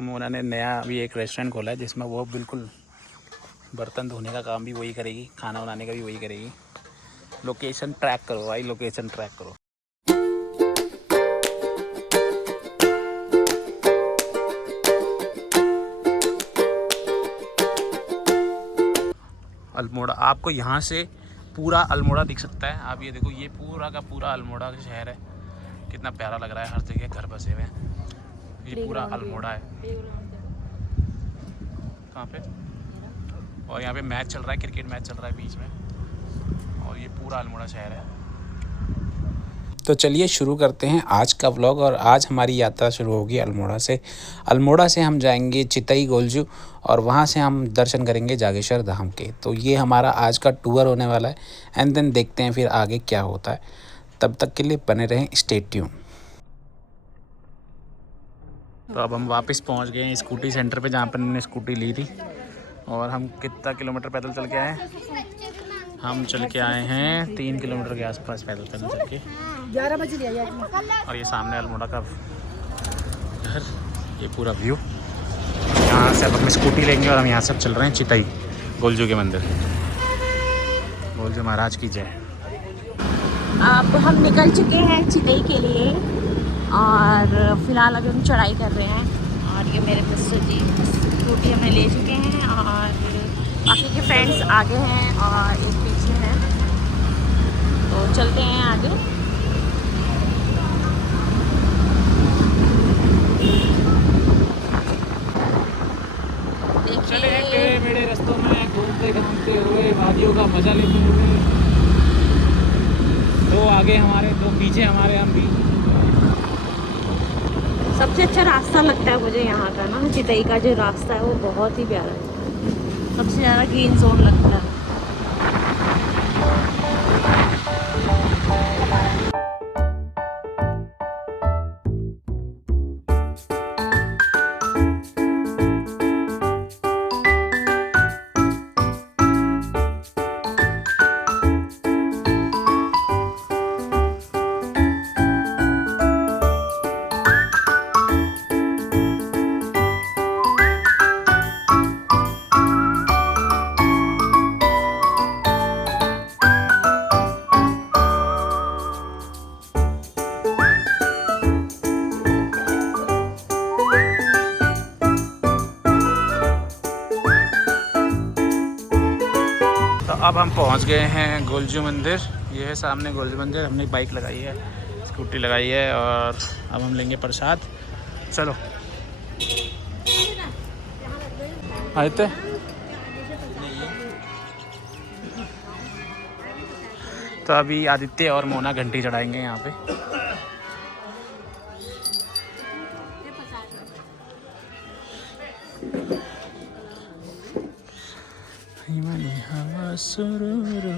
मोना ने नया अभी एक रेस्टोरेंट खोला है जिसमें वो बिल्कुल बर्तन धोने का काम भी वही करेगी, खाना बनाने का भी वही करेगी। लोकेशन ट्रैक करो भाई, लोकेशन ट्रैक करो। अल्मोड़ा, आपको यहाँ से पूरा अल्मोड़ा दिख सकता है। आप ये देखो, ये पूरा का पूरा अल्मोड़ा का शहर है। कितना प्यारा लग रहा है, हर जगह घर बसे हुए हैं। ये पूरा अल्मोड़ा है। कहाँ पे? और यहाँ पे मैच चल रहा है, क्रिकेट मैच चल रहा है बीच में, और ये पूरा अल्मोड़ा शहर है। तो चलिए शुरू करते हैं आज का व्लॉग। और आज हमारी यात्रा शुरू होगी अल्मोड़ा से। अल्मोड़ा से हम जाएंगे चितई गोलजू और वहाँ से हम दर्शन करेंगे जागेश्वर धाम के। तो ये हमारा आज का टूर होने वाला है एंड देन देखते हैं फिर आगे क्या होता है। तब तक के लिए बने रहें, स्टे ट्यून। तो अब हम वापस पहुँच गए हैं स्कूटी सेंटर पे जहाँ पर हमने स्कूटी ली थी। और हम कितना किलोमीटर पैदल चल के आए हैं? हम चल के आए हैं 3 किलोमीटर के आसपास पैदल चल के। 11 बजे लिया। और ये सामने अल्मोड़ा का घर, ये पूरा व्यू। यहाँ से अब अपनी स्कूटी लेंगे और हम यहाँ से अब चल रहे हैं चितई गोलजू के मंदिर। गोलजू महाराज की जय। अब हम निकल चुके हैं चितई के लिए और फिलहाल अभी हम चढ़ाई कर रहे हैं। और ये मेरे मिस्टर जी स्कूटी हमें ले चुके हैं और बाकी के फ्रेंड्स आगे हैं और एक पीछे हैं। तो चलते हैं आगे। चले टेढ़े मेढ़े रास्तों में घूमते घामते हुए, वादियों का मजा लेते हुए। दो आगे हमारे, दो पीछे हमारे, हम भी। सबसे अच्छा रास्ता लगता है मुझे यहाँ का ना, चितई का जो रास्ता है वो बहुत ही प्यारा है। सबसे ज़्यादा ग्रीन जोन लगता है। अब हम पहुंच गए हैं गोलजू मंदिर। ये है सामने गोलजू मंदिर। हमने बाइक लगाई है, स्कूटी लगाई है और अब हम लेंगे प्रसाद। चलो आते। तो अभी आदित्य और मोना घंटी चढ़ाएंगे यहाँ पे। हवा सुरूरू,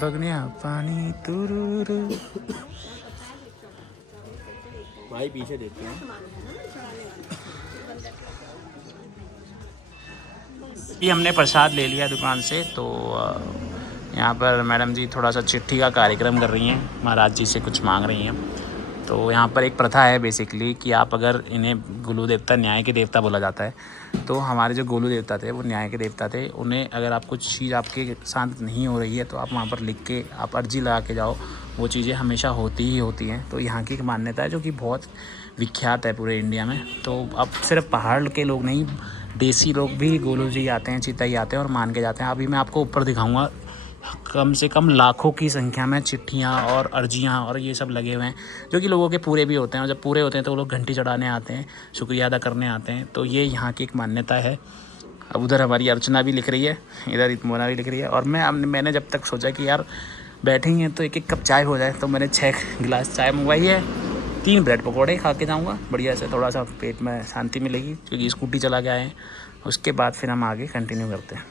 बगनिया पानी तुरूरू। भाई पीछे देखते हैं। ये हमने प्रसाद ले लिया दुकान से। तो यहाँ पर मैडम जी थोड़ा सा चिट्ठी का कार्यक्रम कर रही हैं, महाराज जी से कुछ मांग रही हैं। तो यहाँ पर एक प्रथा है बेसिकली कि आप अगर इन्हें गोलू देवता, न्याय के देवता बोला जाता है, तो हमारे जो गोलू देवता थे वो न्याय के देवता थे। उन्हें अगर आप कुछ चीज़ आपके साथ नहीं हो रही है तो आप वहाँ पर लिख के आप अर्जी लगा के जाओ, वो चीज़ें हमेशा होती ही होती हैं। तो यहाँ की एक मान्यता है जो कि बहुत विख्यात है पूरे इंडिया में। तो अब सिर्फ पहाड़ के लोग नहीं, देसी लोग भी गोलू जी आते हैं, चितई आते हैं और मान के जाते हैं। अभी मैं आपको ऊपर दिखाऊँगा, कम से कम लाखों की संख्या में चिट्ठियाँ और अर्जियाँ और ये सब लगे हुए हैं, जो कि लोगों के पूरे भी होते हैं। और जब पूरे होते हैं तो वो लोग घंटी चढ़ाने आते हैं, शुक्रिया अदा करने आते हैं। तो ये यहाँ की एक मान्यता है। अब उधर हमारी अर्चना भी लिख रही है, इधर मोना भी लिख रही है। और मैंने जब तक सोचा कि यार बैठे ही हैं तो एक एक कप चाय हो जाए, तो मैंने 6 गिलास चाय मंगवाई है। 3 ब्रेड पकौड़े खा के जाऊँगा बढ़िया से, थोड़ा सा पेट में शांति मिलेगी क्योंकि स्कूटी चला के आए हैं। उसके बाद फिर हम आगे कंटिन्यू करते हैं।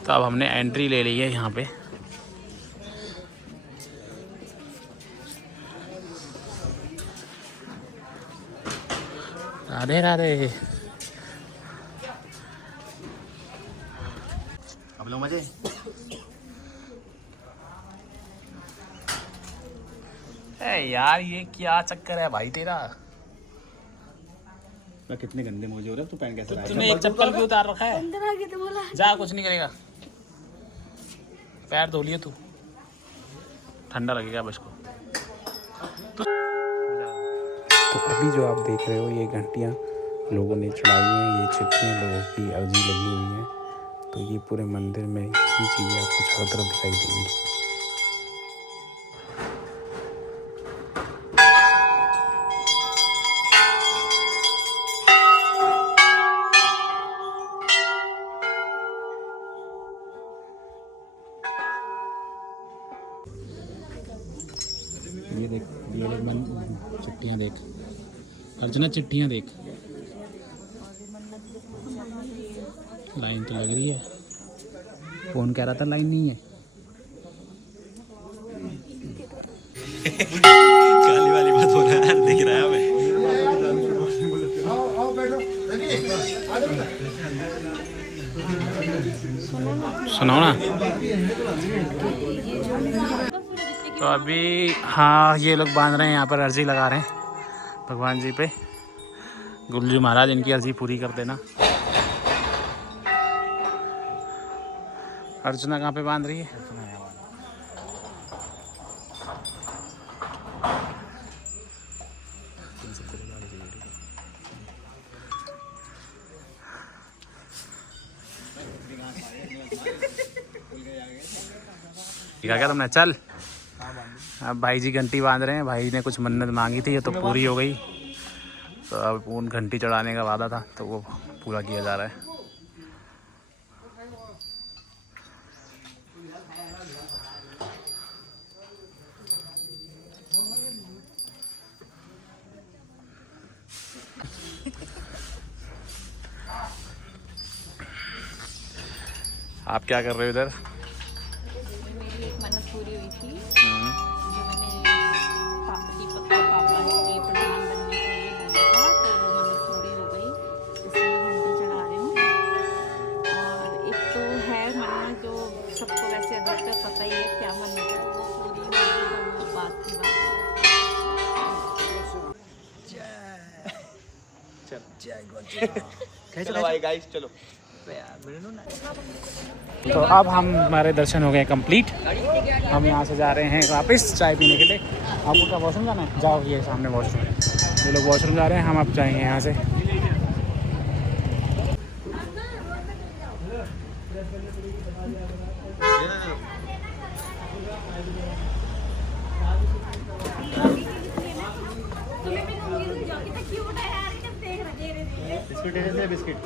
तो अब हमने एंट्री ले ली है यहाँ पे। राधे राधे। अब लो मजे। यार ये क्या चक्कर है भाई तेरा? कितने गंदे मोजे हो रहे हैं, तू पहन कैसे रहा है? तूने एक चप्पल भी उतार रखा है। अंदर आ गया तो बोला जा, कुछ नहीं करेगा। पैर धो लिए तू, ठंडा लगेगा बस को। तो अभी जो आप देख रहे हो ये घंटियाँ लोगों ने चढ़ाई हैं, ये चिट्ठियाँ लोगों की अर्जी लगी हुई हैं। तो ये पूरे मंदिर में ये चीज़ें आपको चारों तरफ दिखाई देंगी। ये देख, ये लोग चिट्ठियाँ देख अर्चना, चिट्ठियाँ देख। लाइन तो लग रही है। कौन कह रहा था लाइन नहीं है? काली वाली बात हो रहा है, दिख रहा है हमें। सुनाओ ना। तो अभी हाँ ये लोग बांध रहे हैं, यहाँ पर अर्जी लगा रहे हैं भगवान जी पे। गुरुजी महाराज इनकी अर्जी पूरी कर देना। अर्चना कहाँ पे बांध रही है? क्या तुमने? चल, अब भाई जी घंटी बांध रहे हैं। भाई ने कुछ मन्नत मांगी थी, ये तो पूरी हो गई। तो अब उन घंटी चढ़ाने का वादा था तो वो पूरा किया जा रहा है। आप क्या कर रहे हो इधर? मेरी एक मन्नत पूरी हुई थी, जो मैंने पापा के प्रधान बनने के लिए बोला था, तो वो मन्नत पूरी हो गई। इसलिए मैं घंटी चढ़ा रही हूँ। और एक तो है मन्नत जो सबको वैसे अधिकतर पता ही है क्या मन्नत है, वो पूरी हुई थी, तो वो बात की बात। चलो भाई गाइस, चलो। तो अब हमारे दर्शन हो गए कंप्लीट। हम यहाँ से जा रहे हैं वापस चाय पीने के लिए। आपको क्या वॉशरूम जाना है? जाओ, ये सामने वॉशरूम है। ये लोग वॉशरूम जा रहे हैं, हम अब जाएंगे यहाँ से। बिस्किट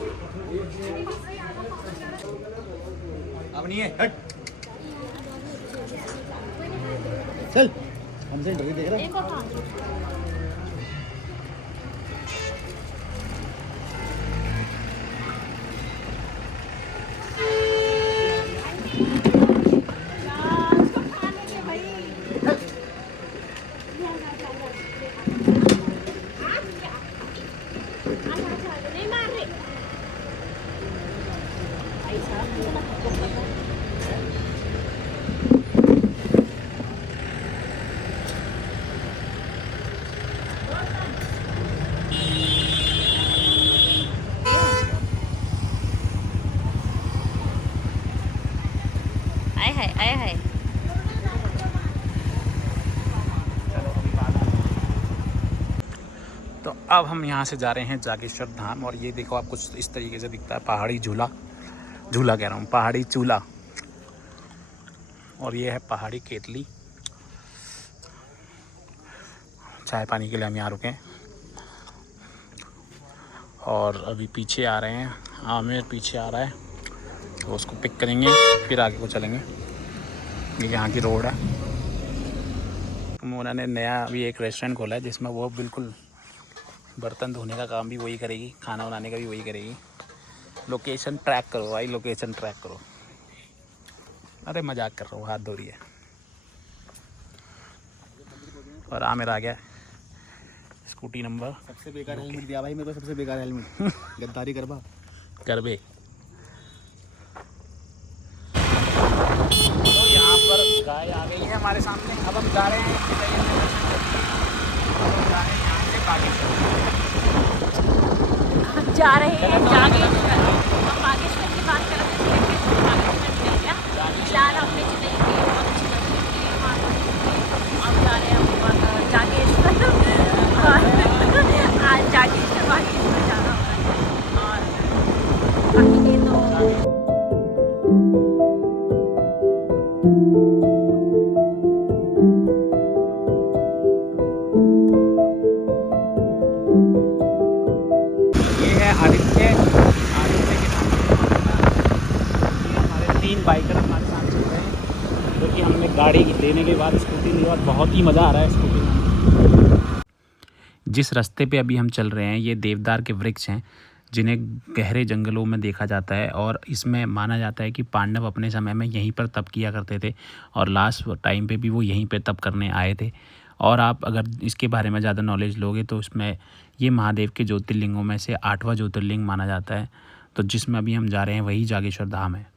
अब नहीं है, हट। चल, हमसे इंटरव्यू देख रहा है। आए हाय। तो अब हम यहाँ से जा रहे हैं जागेश्वर धाम। और ये देखो, आप कुछ इस तरीके से दिखता है पहाड़ी झूला, झूला कह रहा हूँ, पहाड़ी चूल्हा। और ये है पहाड़ी केतली। चाय पानी के लिए हम यहाँ रुके हैं। और अभी पीछे आ रहे हैं, आमिर पीछे आ रहा है, तो उसको पिक करेंगे, फिर आगे को चलेंगे। ये यहाँ की रोड है। उन्होंने नया अभी एक रेस्टोरेंट खोला है जिसमें वो बिल्कुल बर्तन धोने का काम भी वही करेगी, खाना बनाने का भी वही करेगी। लोकेशन ट्रैक करो भाई, लोकेशन ट्रैक करो। अरे मजाक कर रहा हूँ, हाथ धो रही है। और आमिर आ गया, स्कूटी नंबर। सबसे बेकार हेलमेट दिया भाई मेरे को, सबसे बेकार हेलमेट। गद्दारी करबा करबे। तो यहाँ पर गाय आ गई है हमारे सामने। अब हम जा रहे हैं जा रहे हैं जागेश्वर। हम बागेश्वर की बात कर रहे थे, बागेश्वर निकल गया। फिलहाल हमने चितई की बहुत अच्छी दर्शन किए वहाँ पर। अब जा रहे हैं हम जागेश्वर। आज जागेश्वर बागेश्वर जाना होगा और बाकी ये तो आदित्य के नाम ये हमारे 3 बाइकर हमारे साथ चल रहे हैं, जो कि हमने गाड़ी लेने के बाद स्कूटी ली और बहुत ही मज़ा आ रहा है स्कूटी में। जिस रास्ते पे अभी हम चल रहे हैं ये देवदार के वृक्ष हैं, जिन्हें गहरे जंगलों में देखा जाता है और इसमें माना जाता है कि पांडव अपने समय में यहीं पर तप किया करते थे और लास्ट टाइम पे भी वो यहीं पे तप करने आए थे। और आप अगर इसके बारे में ज़्यादा नॉलेज लोगे तो इसमें ये महादेव के ज्योतिर्लिंगों में से 8वां ज्योतिर्लिंग माना जाता है। तो जिसमें अभी हम जा रहे हैं वही जागेश्वर धाम है।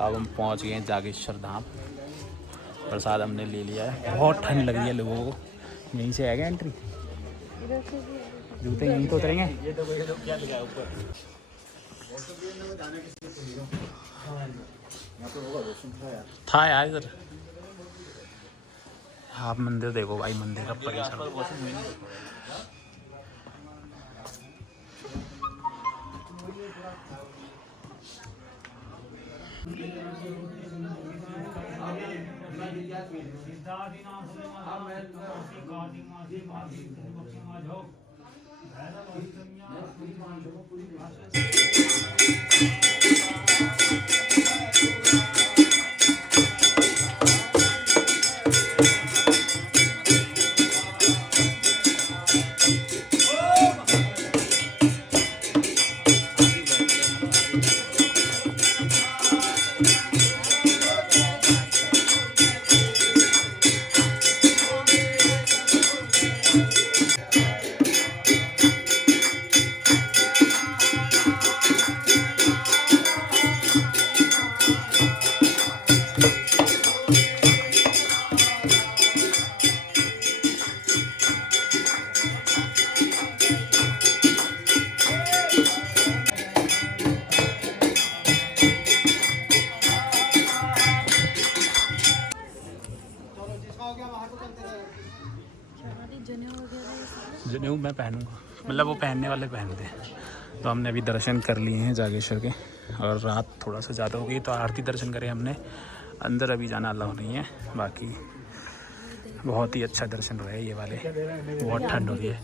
अब हम पहुंच गए हैं जागेश्वर धाम। प्रसाद हमने ले लिया है। बहुत ठंड लग रही है लोगों को। यहीं से आएगा एंट्री, जूते यहीं तो उतरेंगे। था यार इधर। आप मंदिर देखो भाई, मंदिर का परिसर। जनेऊ मैं पहनूंगा, मतलब वो पहनने वाले पहनते हैं। तो हमने अभी दर्शन कर लिए हैं जागेश्वर के और रात थोड़ा सा ज़्यादा हो गई तो आरती दर्शन करे हमने। अंदर अभी जाना अलाउ नहीं है। बाकी बहुत ही अच्छा दर्शन रहे ये वाले। बहुत ठंड हो रही है।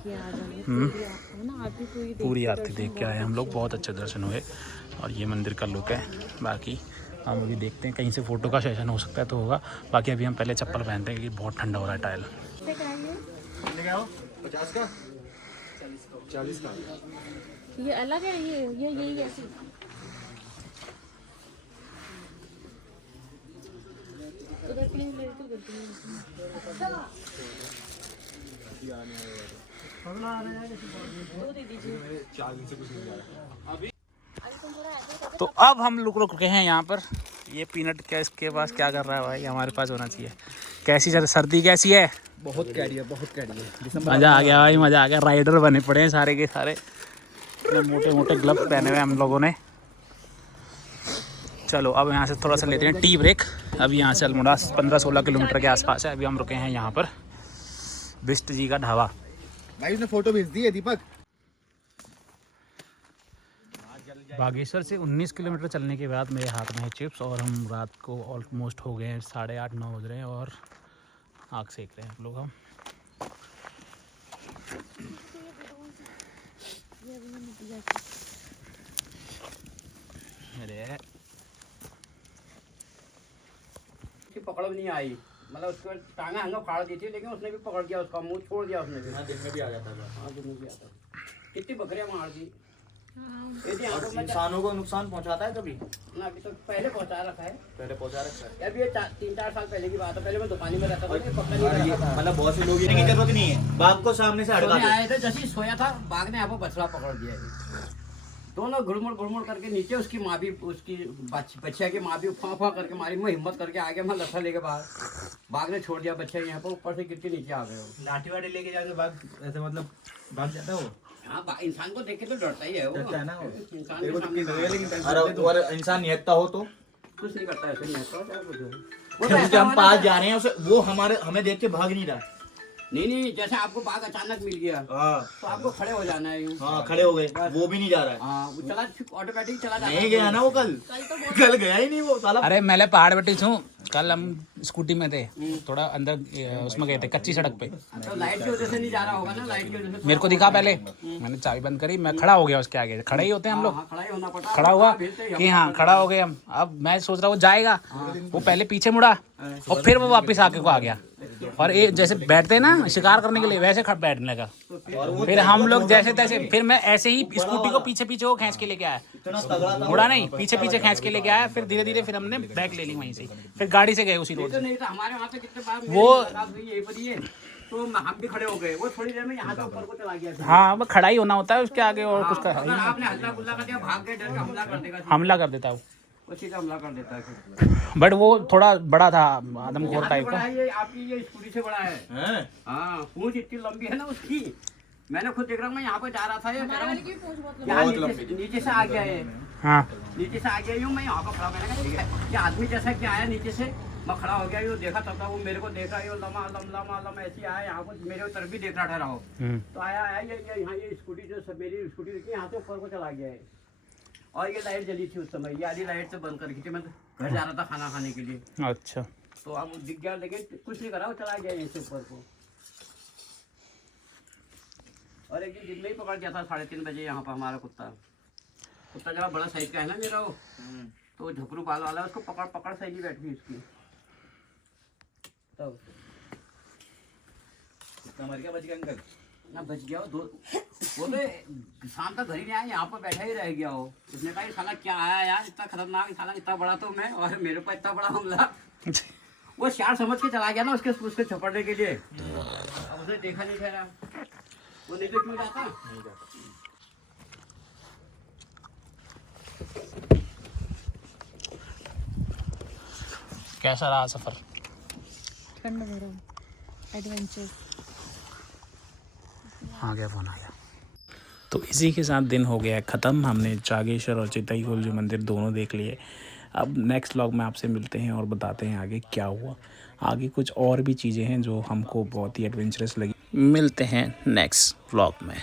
पूरी आरती देख के आए हम लोग। बहुत अच्छे दर्शन हुए और ये मंदिर का लुक है। बाकी हम अभी देखते हैं, कहीं से फ़ोटो का सेशन हो सकता है तो होगा। बाकी अभी हम पहले चप्पल पहनते हैं क्योंकि बहुत ठंडा हो रहा है। टाइल 50 का 40 का ये अलग है। ये यही है। तो अब हम रुक के हैं यहाँ पर। ये पीनट क्या इसके पास क्या कर रहा है भाई? हमारे पास होना चाहिए। कैसी सर्दी कैसी है? बहुत कैडी है, बहुत कैडी है। मज़ा आ गया भाई, मज़ा आ गया। राइडर बने पड़े हैं सारे के सारे। इतने मोटे मोटे ग्लव्स पहने हुए हम लोगों ने। चलो अब यहाँ से थोड़ा सा लेते हैं टी ब्रेक। अभी यहाँ से अल्मोड़ा 15-16 किलोमीटर के आसपास है। अभी हम रुके हैं यहाँ पर बिष्ट जी का ढाबा। भाई उसने फोटो भेज दी है दीपक। बागेश्वर से 19 किलोमीटर चलने के बाद मेरे हाथ में है चिप्स और हम रात को ऑलमोस्ट हो गए हैं 8:30-9 बज रहे हैं और आग सेक रहे हैं हम लोग। हम पकड़ नहीं आई। मतलब उसको टांगे हंगा फाड़ दी थी, लेकिन उसने भी पकड़ दिया, उसका मुंह छोड़ दिया उसने भी। दिन में भी आ जाता था। हाँ, दिन में भी आता। कितनी बकरियां मार दी। और इंसानों को नुकसान पहुंचाता है कभी? ना, अभी तो पहले पहुंचा रखा है। पहले पहुंचा रखा है। अभी ये 3-4 साल पहले की बात है। पहले मैं दुकानी में रहता था, पकड़ नहीं और ये रखा था। मतलब बहुत से लोग ये की जरूरत नहीं है, बाघ को सामने से हटका सोने दो। आए थे, जैसे ही सोया था बाघ ने यहाँ पर बछड़ा पकड़ दिया है। दोनों घुड़मुड़ करके नीचे, उसकी माँ भी, उसकी बच्चिया की माँ भी फाँ करके मारी। मैं हिम्मत करके आ गया, मैं लट्ठा लेके बाहर, बाघ ने छोड़ दिया बच्चा यहाँ पर, ऊपर से गिर के नीचे आ गए। लाठी वाठी लेके जाके बाघ ऐसे मतलब भाग जाता है वो। हाँ, इंसान को देख के तो डरता ही है वो। डरता है ना वो। इंसान के सामने लेकिन और इंसान निहत्ता हो तो कुछ नहीं करता, ऐसे नहीं होता, चाहे कुछ हो। वो तो क्योंकि ऐसा हम हुआ पास ना, जा रहे हैं उसे, वो हमें देख के भाग नहीं रहा। नहीं, जैसे आपको बाघ अचानक मिल गया तो आपको खड़े हो जाना है यूं। हाँ, खड़े हो गए, वो भी नहीं जा रहा है। हाँ, वो चला ऑटोमेटिक चला जाता है। नहीं गया ना वो कल गया ही नहीं वो साला। अरे मैंने पहाड़ बेटी छू, कल हम स्कूटी में थे, थोड़ा अंदर उसमें गए थे कच्ची सड़क पे। तो लाइट की वजह से नहीं जा रहा होगा ना, लाइट की वजह से। मेरे को दिखा पहले, मैंने चाबी बंद करी, मैं खड़ा हो गया उसके आगे, खड़े ही होते हैं हम लोग। हाँ, खड़ा ही होना पड़ता है। खड़ा हुआ भेजते ही हम कि हाँ खड़ा हो गए हम। अब मैं सोच रहा वो जाएगा, वो पहले पीछे मुड़ा और फिर वो वापस आके को आ गया। और ये जैसे बैठते हैं ना शिकार करने के लिए, वैसे बैठने का। फिर हम लोग जैसे तैसे, फिर मैं ऐसे ही स्कूटी को पीछे वो खींच के लेके आया, इतना तगड़ा था मुड़ा नहीं, पीछे खींच के लेके आया। फिर धीरे धीरे फिर हमने बैग ले ली वहीं से, फिर गाड़ी से गए उसी रोड तो से। नहीं था हमारे वहाँ पे कितने बार वो- यही पर ही है, तो हम भी खड़े हो गए। वो थोड़ी देर में यहाँ से ऊपर को चला गया। हाँ, वो खड़ा ही होना होता है उसके आगे, और कुछ अगर का आपने हल्ला गुल्ला कर दिया, भाग गए, डर के हमला कर देगा। हमला कर देता है वो सीधा हमला कर देता है फिर। वो। बट वो थोड़ा बड़ा था, आदमखोर यहाँ से टाइप बड़ा का। है ये, आपकी ये स्कूटी से बड़ा है। हैं? हाँ, पूंछ इतनी लंबी है ना उसकी, मैंने खुद देख रहा हूँ। मैं यहाँ पर जा रहा था, ये यहाँ नीचे से आ गया है, हाँ, नीचे से आ गया यूँ। मैं यहाँ पर खड़ा, मैंने कहा ठीक है, ये आदमी जैसा कि आया नीचे से, मैं खड़ा हो गया, यूँ देखा तब तक वो मेरे को देखा, ये लम ऐसी आया यहाँ पर, मेरे तरफ भी देख रहा ठहरा हो। तो आया ये यहाँ ये स्कूटी जो मेरी स्कूटी देखी, यहाँ से ऊपर को चला गया है। और ये लाइट जली थी उस समय, ये आधी लाइट से बंद कर रखी थी। मैं घर जा रहा था खाना खाने के लिए, अच्छा। तो अब दिख गया, लेकिन कुछ नहीं करा, वो चला गया यहीं से ऊपर को। और एक दिन में ही पकड़ गया था 3:30 बजे यहाँ पर हमारा कुत्ता जरा बड़ा साइज का है ना मेरा वो, तो झपरू बाल वाला, उसको पकड़ सही बैठ गई उसकी। तब कितना मर गया बच गया अंकल? ना बच गया वो वो तो शाम तक घर ही नहीं आया, यहाँ पर बैठा ही रह गया वो। उसने कहा ये साला क्या आया यार, इतना खतरनाक साला, इतना बड़ा तो मैं, और मेरे पर इतना बड़ा हमला। वो शार समझ के चला गया ना उसके छपड़ने के लिए। अब उसने देखा नहीं ठहरा, वो नहीं तो क्यों जाता। कैसा रहा सफर? ठंड भरा एडवेंचर। आ गया, फोन आ गया। तो इसी के साथ दिन हो गया ख़त्म। हमने जागेश्वर और चितई जो मंदिर दोनों देख लिए। अब नेक्स्ट व्लॉग में आपसे मिलते हैं और बताते हैं आगे क्या हुआ। आगे कुछ और भी चीज़ें हैं जो हमको बहुत ही एडवेंचरस लगी। मिलते हैं नेक्स्ट व्लॉग में।